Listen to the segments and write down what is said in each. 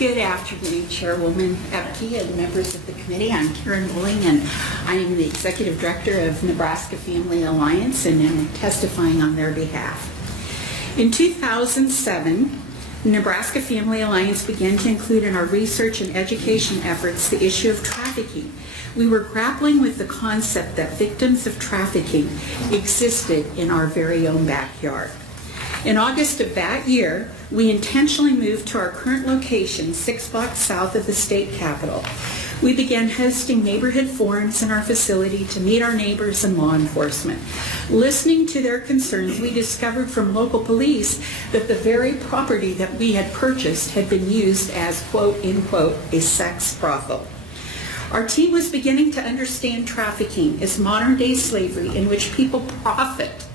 Good afternoon, Chairwoman Epke and members of the committee. I'm Karen Bowling, and I am the Executive Director of Nebraska Family Alliance, and I'm testifying on their behalf. In 2007, Nebraska Family Alliance began to include in our research and education efforts the issue of trafficking. We were grappling with the concept that victims of trafficking existed in our very own backyard. In August of that year, we intentionally moved to our current location, 6 blocks south of the state capitol. We began hosting neighborhood forums in our facility to meet our neighbors and law enforcement. Listening to their concerns, we discovered from local police that the very property that we had purchased had been used as, quote, unquote, a sex brothel. Our team was beginning to understand trafficking as modern-day slavery in which people profit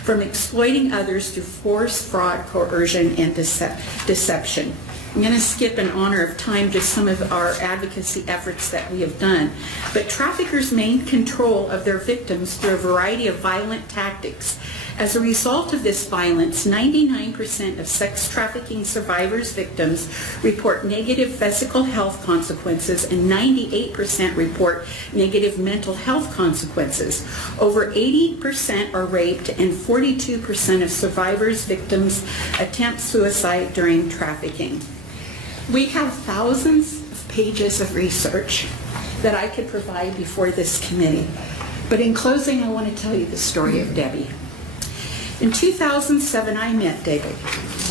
from exploiting others through force, fraud, coercion, and deception. I'm going to skip in honor of time just some of our advocacy efforts that we have done. But traffickers maintain control of their victims through a variety of violent tactics. As a result of this violence, 99% of sex trafficking survivors' victims report negative physical health consequences, and 98% report negative mental health consequences. Over 80% are raped, and 42% of survivors' victims attempt suicide during trafficking. We have thousands of pages of research that I could provide before this committee. But in closing, I want to tell you the story of Debbie. In 2007, I met Debbie.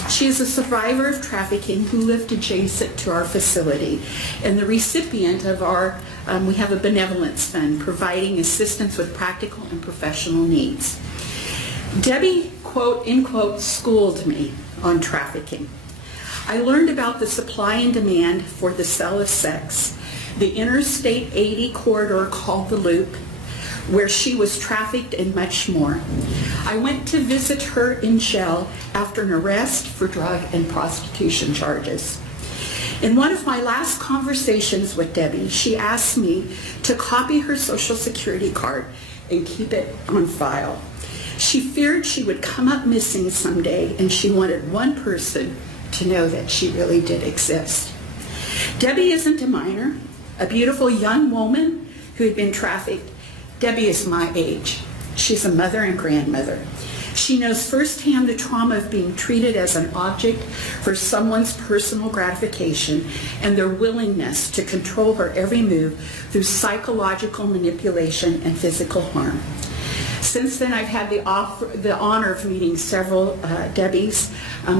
She is a survivor of trafficking who lived adjacent to our facility and the recipient of our, we have a benevolence fund providing assistance with practical and professional needs. Debbie, quote, unquote, schooled me on trafficking. I learned about the supply and demand for the sale of sex, the Interstate 80 corridor called the Loop, where she was trafficked, and much more. I went to visit her in jail after an arrest for drug and prostitution charges. In one of my last conversations with Debbie, she asked me to copy her Social Security card and keep it on file. She feared she would come up missing someday, and she wanted one person to know that she really did exist. Debbie isn't a minor, a beautiful young woman who had been trafficked. Debbie is my age. She's a mother and grandmother. She knows firsthand the trauma of being treated as an object for someone's personal gratification and their willingness to control her every move through psychological manipulation and physical harm. Since then, I've had the honor of meeting several Debbies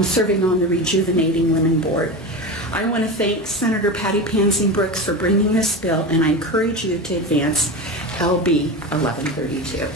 serving on the Rejuvenating Women Board. I want to thank Senator Patty Pansing Brooks for bringing this bill, and I encourage you to advance LB 1132.